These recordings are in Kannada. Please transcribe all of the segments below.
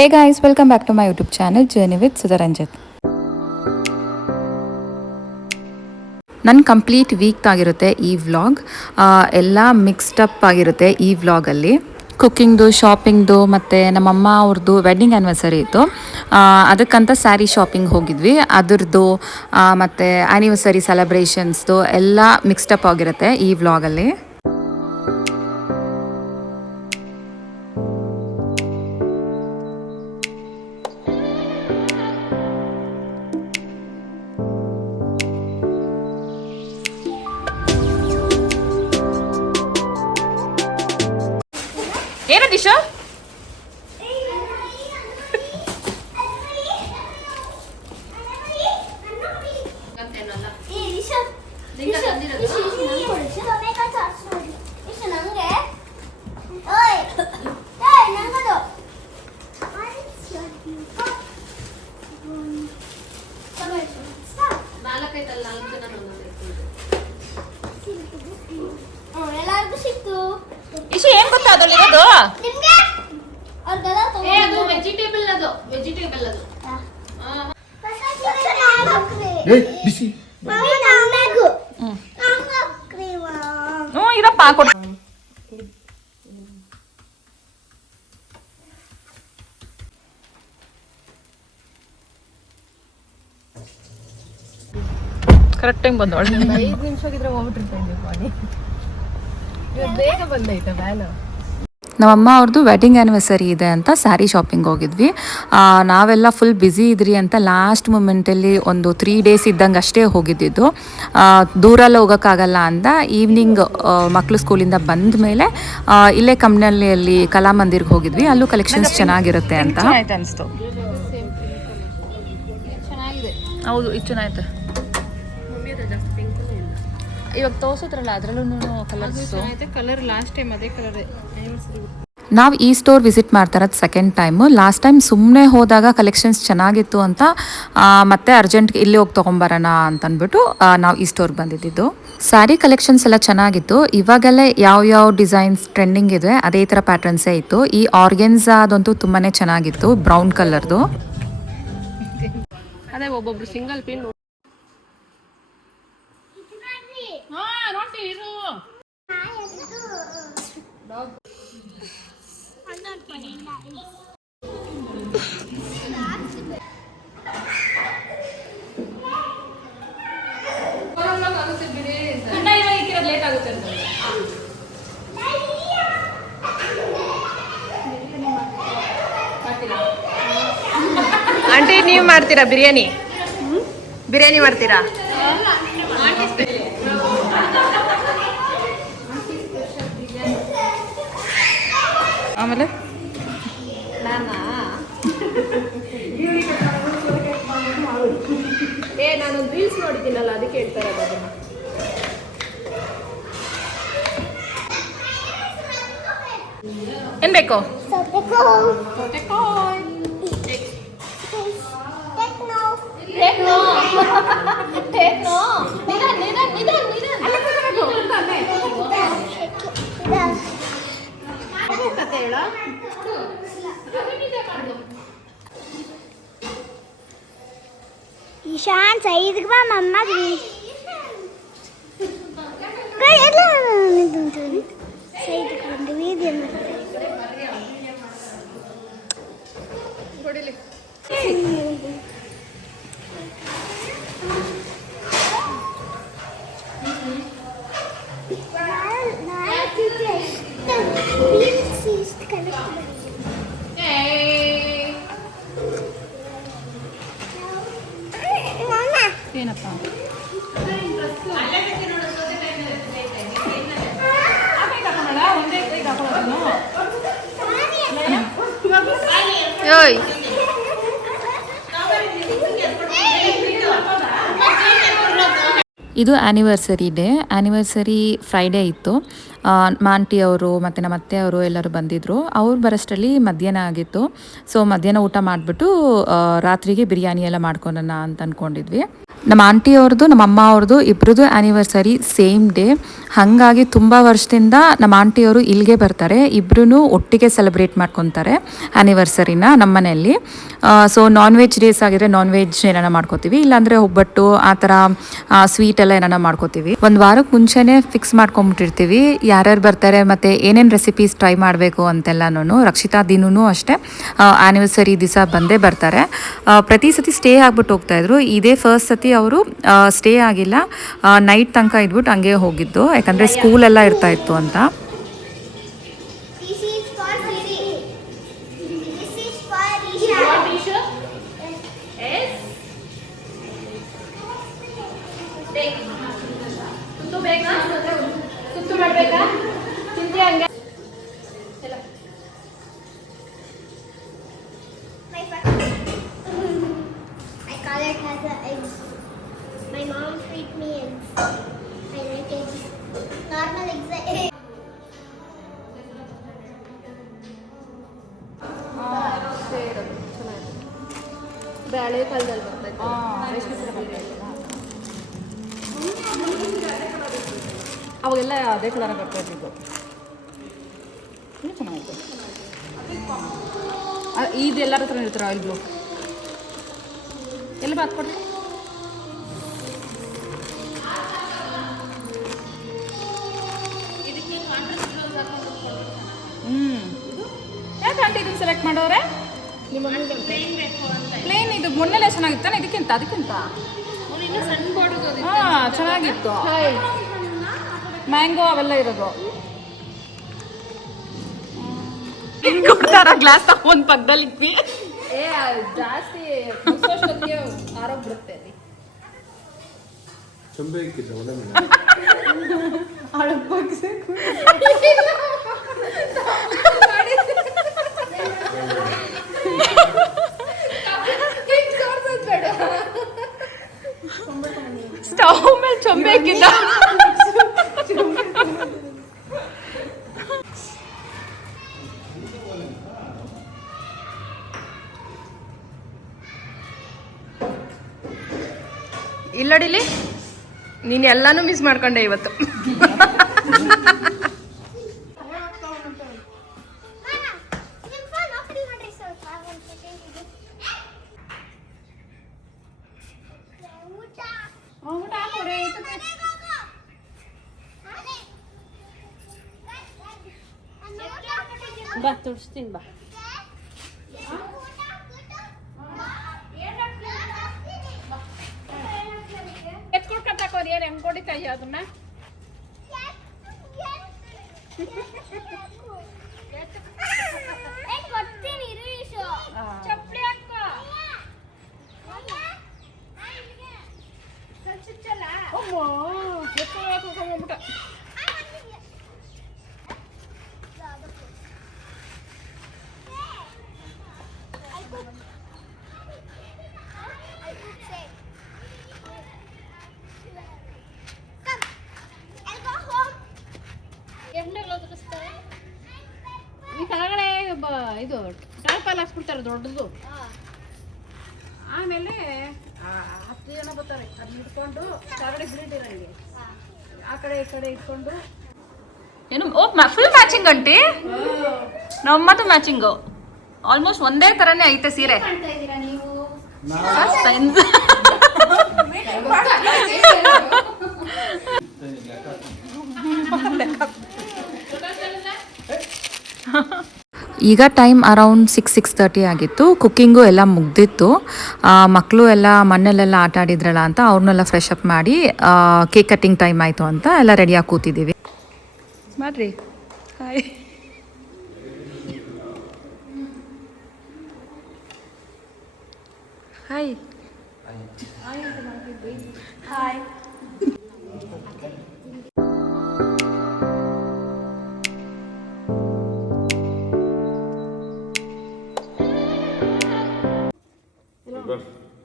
Hey guys, welcome back to my YouTube channel Journey with Sudharanjit. ನನ್ನ ಕಂಪ್ಲೀಟ್ ವೀಕ್ ಆಗಿರುತ್ತೆ ಈ ವ್ಲಾಗ್. ಎಲ್ಲ ಮಿಕ್ಸ್ಡ್ ಅಪ್ ಆಗಿರುತ್ತೆ ಈ ವ್ಲಾಗಲ್ಲಿ. ಕುಕ್ಕಿಂಗ್ದು, ಶಾಪಿಂಗ್ದು ಮತ್ತು ನಮ್ಮಮ್ಮ ಅವ್ರದ್ದು ವೆಡ್ಡಿಂಗ್ ಆ್ಯನಿವರ್ಸರಿ ಇತ್ತು. ಅದಕ್ಕಂತ ಸ್ಯಾರಿ ಶಾಪಿಂಗ್ ಹೋಗಿದ್ವಿ. ಅದ್ರದ್ದು ಮತ್ತು ಆ್ಯನಿವರ್ಸರಿ ಸೆಲೆಬ್ರೇಷನ್ಸ್ದು ಎಲ್ಲ ಮಿಕ್ಸ್ಡ್ ಅಪ್ ಆಗಿರುತ್ತೆ ಈ ವ್ಲಾಗಲ್ಲಿ. ಏನ ದಿಶಾ ಎಲ್ಲರಿಗೂ ಸಿಕ್ತು. ಇಶು ಏನ್ ಗೊತ್ತಾ ಅದ್ರಲ್ಲಿರೋದು? ವೆಜಿಟೇಬಲ್ ಅದು ಇರಪ್ಪ ಕೊಡು. Correct time ಬಂದವಳು. 5 ನಿಮಿಷ ಹೋಗಿದ್ರೆ ಹೋಗ್ಬಿಟ್ಟಿರ್ತೀನಿ. ಬೇಗ ಬಂದೈತೆ ವ್ಯಾನ್. ನಮ್ಮಮ್ಮ ಅವ್ರದ್ದು ವೆಡ್ಡಿಂಗ್ ಆ್ಯನಿವರ್ಸರಿ ಇದೆ ಅಂತ ಸ್ಯಾರಿ ಶಾಪಿಂಗ್ ಹೋಗಿದ್ವಿ. ನಾವೆಲ್ಲ ಫುಲ್ ಬ್ಯುಸಿ ಇದ್ರಿ ಅಂತ ಲಾಸ್ಟ್ ಮೂಮೆಂಟಲ್ಲಿ ಒಂದು 3 ಡೇಸ್ ಇದ್ದಂಗೆ ಅಷ್ಟೇ ಹೋಗಿದ್ದಿದ್ದು. ದೂರಲ್ಲಿ ಹೋಗೋಕ್ಕಾಗಲ್ಲ ಅಂತ ಈವ್ನಿಂಗ್ ಮಕ್ಕಳು ಸ್ಕೂಲಿಂದ ಬಂದ ಮೇಲೆ ಇಲ್ಲೇ ಕಮ್ಮನಹಳ್ಳಿಯಲ್ಲಿ ಕಲಾಮಂದಿರ್ಗೆ ಹೋಗಿದ್ವಿ. ಅಲ್ಲೂ ಕಲೆಕ್ಷನ್ಸ್ ಚೆನ್ನಾಗಿರುತ್ತೆ ಅಂತ. ಅನಿಸ್ತು. ಹೌದು, ಇದು ಚೆನ್ನಾಗಿದೆ. ಇವಾಗ ತೋರಿಸಿದ್ರಲ್ಲ ಅದರಲ್ಲೂ ಕಲರ್ ಲಾಸ್ಟ್ ಟೈಮ್ ಅದೇ ಕಲರ್. ನಾವು ಈ ಸ್ಟೋರ್ ವಿಸಿಟ್ ಮಾಡ್ತಾ ಇರೋದು ಸೆಕೆಂಡ್ ಟೈಮು. ಲಾಸ್ಟ್ ಟೈಮ್ ಸುಮ್ಮನೆ ಹೋದಾಗ ಕಲೆಕ್ಷನ್ಸ್ ಚೆನ್ನಾಗಿತ್ತು ಅಂತ ಮತ್ತೆ ಅರ್ಜೆಂಟ್ಗೆ ಇಲ್ಲಿ ಹೋಗಿ ತೊಗೊಂಬರೋಣ ಅಂತಂದ್ಬಿಟ್ಟು ನಾವು ಈ ಸ್ಟೋರ್ಗೆ ಬಂದಿದ್ದು. ಸ್ಯಾರಿ ಕಲೆಕ್ಷನ್ಸ್ ಎಲ್ಲ ಚೆನ್ನಾಗಿತ್ತು. ಇವಾಗೆಲ್ಲ ಯಾವ ಡಿಸೈನ್ಸ್ ಟ್ರೆಂಡಿಂಗ್ ಇದೆ ಅದೇ ಥರ ಪ್ಯಾಟರ್ನ್ಸೇ ಇತ್ತು. ಈ ಆರ್ಗೆನ್ಸಾ ಅದಂತೂ ತುಂಬಾ ಚೆನ್ನಾಗಿತ್ತು, ಬ್ರೌನ್ ಕಲರ್ದು. ಅದೇ ಒಬ್ಬೊಬ್ರು ಸಿಂಗಲ್ ಪಿನ್ ಆಂಟಿ, ನೀವು ಮಾಡ್ತೀರಾ ಬಿರಿಯಾನಿ ಮಾಡ್ತೀರಾ? ಆಮೇಲೆ ನಾನೊಂದು ರೀಲ್ಸ್ ನೋಡಿದ್ದೀನಲ್ಲ, ಅದಕ್ಕೆ ಹೇಳ್ತಾರೆ ಅದನ್ನ. ಏನ್ ಬೇಕು? ಈಶಾನ್ ಸೈಡ್ಗೆ ಬಾ, ಮಮ್ಮಗೆ ಸೈಡ್ಗೆ ಬಂದು ವೀಡಿಯೋ ಏನಪ್ಪ? ಓಯ್, ಇದು ಆ್ಯನಿವರ್ಸರಿ ಡೇ. ಆ್ಯನಿವರ್ಸರಿ ಫ್ರೈಡೇ ಇತ್ತು. ಆಂಟಿ ಅವರು ಮತ್ತು ನಮ್ಮ ಅತ್ತೆ ಅವರು ಎಲ್ಲರೂ ಬಂದಿದ್ದರು. ಅವ್ರು ಬರೋಷ್ಟರಲ್ಲಿ ಮಧ್ಯಾಹ್ನ ಆಗಿತ್ತು. ಸೊ ಮಧ್ಯಾಹ್ನ ಊಟ ಮಾಡಿಬಿಟ್ಟು ರಾತ್ರಿಗೆ ಬಿರಿಯಾನಿ ಎಲ್ಲ ಮಾಡ್ಕೊಳ್ಳೋಣ ಅಂತ ಅಂದ್ಕೊಂಡಿದ್ವಿ. ನಮ್ಮ ಆಂಟಿ ಅವ್ರದ್ದು ನಮ್ಮ ಅಮ್ಮ ಅವ್ರದ್ದು ಇಬ್ಬರದು ಆ್ಯನಿವರ್ಸರಿ ಸೇಮ್ ಡೇ. ಹಾಗಾಗಿ ತುಂಬ ವರ್ಷದಿಂದ ನಮ್ಮ ಆಂಟಿಯವರು ಇಲ್ಲಿಗೆ ಬರ್ತಾರೆ, ಇಬ್ಬರೂ ಒಟ್ಟಿಗೆ ಸೆಲೆಬ್ರೇಟ್ ಮಾಡ್ಕೊತಾರೆ ಆ್ಯನಿವರ್ಸರಿನ ನಮ್ಮ ಮನೆಯಲ್ಲಿ. ಸೊ ನಾನ್ ವೆಜ್ ಡೇಸ್ ಆಗಿದ್ರೆ ನಾನ್ ವೆಜ್ ಏನಾರ ಮಾಡ್ಕೋತೀವಿ, ಇಲ್ಲಾಂದರೆ ಒಬ್ಬಟ್ಟು ಆ ಥರ ಸ್ವೀಟ್ ಎಲ್ಲ ಏನಾರ ಮಾಡ್ಕೋತೀವಿ. ಒಂದು ವಾರಕ್ಕೆ ಮುಂಚೆನೇ ಫಿಕ್ಸ್ ಮಾಡ್ಕೊಂಬಿಟ್ಟಿರ್ತೀವಿ ಯಾರ್ಯಾರು ಬರ್ತಾರೆ ಮತ್ತು ಏನೇನು ರೆಸಿಪೀಸ್ ಟ್ರೈ ಮಾಡಬೇಕು ಅಂತೆಲ್ಲನೂ. ರಕ್ಷಿತಾ ದಿನೂ ಅಷ್ಟೇ ಆ್ಯನಿವರ್ಸರಿ ದಿವಸ ಬಂದೇ ಬರ್ತಾರೆ. ಪ್ರತಿ ಸತಿ ಸ್ಟೇ ಆಗ್ಬಿಟ್ಟು ಹೋಗ್ತಾಯಿದ್ರು. ಇದೇ ಫಸ್ಟ್ ಸತಿ ಅವರು ಸ್ಟೇ ಆಗಿಲ್ಲ, ನೈಟ್ ತನಕ ಇದ್ಬಿಟ್ಟು ಹಂಗೆ ಹೋಗಿದ್ದು, ಯಾಕಂದರೆ ಸ್ಕೂಲೆಲ್ಲ ಇರ್ತಾಯಿತ್ತು ಅಂತ. This is for Siri. This is for Isha. ಸುತ್ತು ಮಾಡ್ಬೇಕಾ ಚಿಂತೆ ಹಂಗೆ My first. I call it as a eggs. My mom feed me eggs. I like eggs. Normal eggs. ಬೇಳೆ ಕಾಲದಲ್ಲಿ ಬರ್ತೈತೆ. ಅವಾಗೆಲ್ಲ ಅದೇ ಕಲರ್ ಬರ್ತಾ ಇದ್ದಿದ್ದು. ಇದು ಚೆನ್ನಾಗಿತ್ತು. ಇದು ಎಲ್ಲರ ಹತ್ರ ಇರ್ತಾರೆ ಆಯಿಲ್ ಬ್ಲೂ. ಎಲ್ಲ ಬಾತ್ ಕೊಡ್ರಿ. ಯಾಕೆ ಆಂಟಿ ಇದನ್ನು ಸೆಲೆಕ್ಟ್ ಮಾಡೋರೆ? ಪ್ಲೇನ್ ಇದು ಮೊನ್ನೆಲ್ಲ ಚೆನ್ನಾಗಿತ್ತಾನೆ, ಇದಕ್ಕಿಂತ ಸಣ್ಣ ಬಾರ್ಡರ್ ಹಾಂ ಚೆನ್ನಾಗಿತ್ತು. ಮ್ಯಾಂಗೋ ಅವೆಲ್ಲ ಇರೋದು. ಗ್ಲಾಸ್ ಒಂದು ಪಕ್ಕದಲ್ಲಿ ಇಟ್ವಿ. ಜಾಸ್ತಿ ಆರೋಗ್ಬಿಡುತ್ತೆ ಅಲ್ಲಿ. ಚಂಬೆ ಇಕ್ಕಿದ್ದ ಒಳ್ಳೆ ಸ್ಟವ್ ಮೇಲೆ ಚೊಂಬೆ ಹಾಕಿದ್ದ. ಇಲ್ಲಡಿಲಿ ನೀನು ಎಲ್ಲಾನು ಮಿಸ್ ಮಾಡ್ಕೊಂಡೆ ಇವತ್ತು. ಬಾ ತುಡಿಸ್ತೀನಿ ಬಾ. ಎತ್ಕೊಡ್ಕತ್ತಾಕೋರಿ ಏನು ಹೆಂಗೆ ಕೊಡಿತಾಯಿ ಅದನ್ನ. ಚಪ್ಪಲಿ ಹಾಕೋ. ಎತ್ಕೊಂಡ್ಬಿಟ್ಟ. ಈ ಕೆಳಗಡೆ ಇದು ಟಾರ್ಪಲ್ ಹಾಕ್ಸ್ಬಿಡ್ತಾರೆ ದೊಡ್ಡದು. ಆಮೇಲೆ 10 ಜನ ಬರ್ತಾರೆ, ಅದನ್ನ ಇಟ್ಕೊಂಡು ಕೆಳಗಡೆ ಬಿಡಿರಂಗೆ ಆ ಕಡೆ ಈ ಕಡೆ ಇಟ್ಕೊಂಡು. ಏನು ಫುಲ್ ಮ್ಯಾಚಿಂಗ್ ಅಂಟಿ. ನಮ್ಮದು ಮ್ಯಾಚಿಂಗು ಆಲ್ಮೋಸ್ಟ್ ಒಂದೇ ಥರನೇ ಐತೆ ಸೀರೆ. ಈಗ ಟೈಮ್ ಅರೌಂಡ್ 6-6:30 ಆಗಿತ್ತು. ಕುಕ್ಕಿಂಗು ಎಲ್ಲ ಮುಗ್ದಿತ್ತು. ಮಕ್ಕಳು ಎಲ್ಲ ಮಣ್ಣಲ್ಲೆಲ್ಲ ಆಟ ಆಡಿದ್ರಲ್ಲ ಅಂತ ಅವ್ರನ್ನೆಲ್ಲ ಫ್ರೆಶ್ ಅಪ್ ಮಾಡಿ ಕೇಕ್ ಕಟ್ಟಿಂಗ್ ಟೈಮ್ ಆಯಿತು ಅಂತ ಎಲ್ಲ ರೆಡಿಯಾಗಿ ಕೂತಿದ್ದೀವಿ. ಮಾಡ್ರಿ ಹಾಯ್. Hi hi.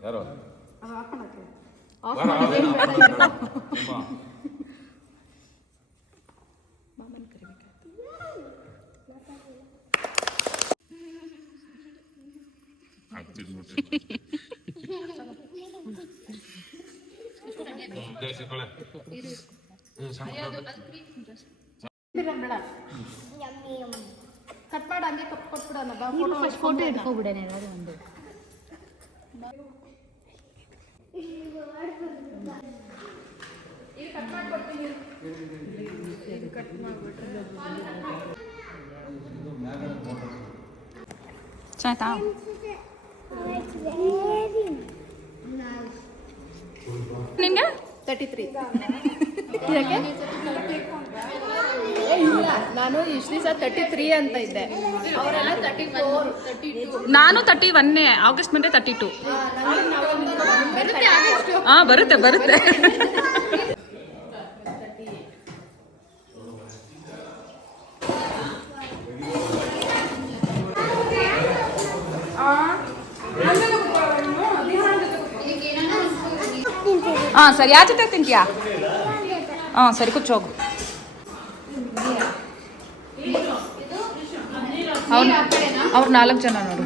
ಯಾರು ಕಟ್ ಮಾಡಿ ಹಂಗೆ ಕಪ್ ಕೊಟ್ಬಿಡೋಣ ಫೋಟೋ ಇಟ್ಕೊಬಿಡೋಣ ಏನಾದ್ರು ಒಂದು. ಕಟ್ ಮಾಡ್ಕೊಡ್ತೀನಿ. ಆಯ್ತಾ? ನಿಂಗೆ 33. ಇದಕ್ಕೆ ಇಲ್ಲ, ನಾನು ಇಷ್ಟು ದಿವಸ 33 ಅಂತ ಇದ್ದೆ. ಅವರೆಲ್ಲ 34, 32. ನಾನು 31 ಆಗಸ್ಟ್ ಮಂಡೆ 32. ಹಾ ಬರುತ್ತೆ ಬರುತ್ತೆ. ಹಾ ಸರಿ, ಯಾವ ಜೊತೆ ತಿಂತೀಯಾ? ಹಾ ಸರಿ, ಕೂಚೋಗು. ಅವ್ರು 4 ಜನ ನೋಡು.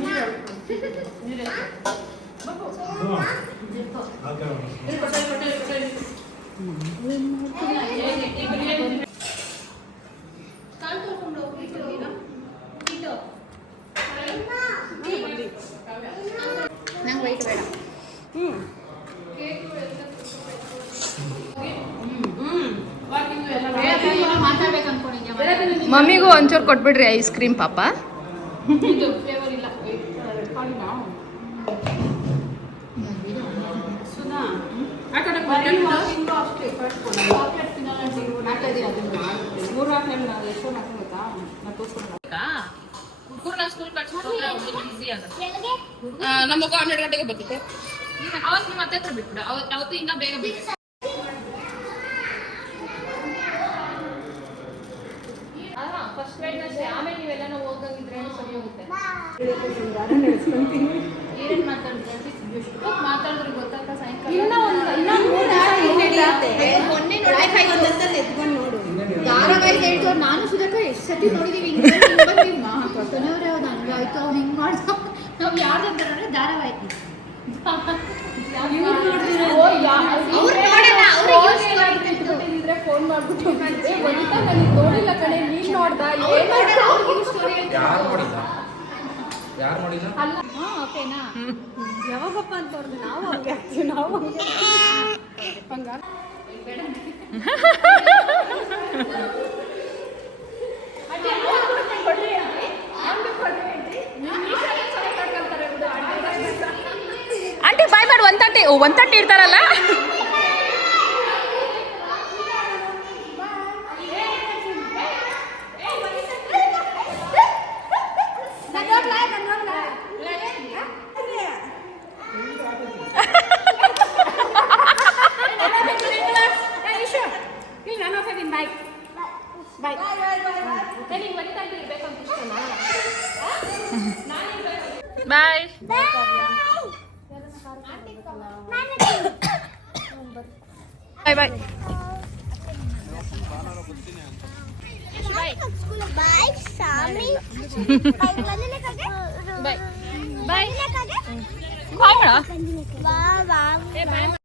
ನಂಗೆ ವೈಟ್ ಬೇಡ. ಮಮ್ಮಿಗೂ ಒಂಚೂರು ಕೊಟ್ಬಿಡ್ರಿ ಐಸ್ ಕ್ರೀಮ್ ಪಾಪ. ನಮ್ಮ 12 ಗಂಟೆಗೆ ಬರ್ತಿದ್ದೆ. ಅವತ್ತು ಮತ್ತೆ ಹತ್ರ ಬಿಟ್ಬಿಡ. ಅವತ್ತು ಇನ್ನ ಬೇಗ ಬೇಕು. ಫಸ್ಟ್ ರೈಡ್ ಅಷ್ಟೇ, ಆಮೇಲೆ ನೀವೆಲ್ಲ ಹೋಗಂಗಿದ್ರೆ ಸರಿ ಹೋಗುತ್ತೆ. ಏನೇನು ಮಾತಾಡಿದ್ರೆ ಗೊತ್ತಾಗ ಸಾಯಂಕಾಲ ಮೊನ್ನೆ ಧಾರಾವಾಹಿ ಹೇಳ್ತವ್ರು. ನಾನು ಸುಧಾಕ ಎಷ್ಟು ಸತಿ ನೋಡಿದೀವಿ. ಕೊಡ್ತಾನೆ ಅವ್ರು ಹಂಗೆ ಆಯ್ತು, ಅವ್ನು ಹಿಂಗೆ ಮಾಡ್ತಾ. ನಾವು ಯಾರು ಅಂತಾರಂದ್ರೆ ಧಾರಾವಾಹಿ ಫೋನ್ ಮಾಡ್ಬಿಟ್ಟು ನೋಡಿಲ್ಲ ಕಣೆ, ನೀನ್ ನೋಡ್ದ ಓಕೆನಾ? ಯಾವಾಗಪ್ಪ ಅಂತವ್ರದ್ದು ನಾವು ಹಂಗೆ ಆಗ್ತೀವಿ. ನಾವು ಹಂಗಾರ ಆಂಟಿ ಬಾಯ್ ಮಾಡಿ 130 ಇರ್ತಾರಲ್ಲ. ಬಾಯ್ ಬಾಯ್ ಬಾಯ್. Bye, Sami. Bye. ಬಾಯ್ ಮಾಡ. Bye, bye.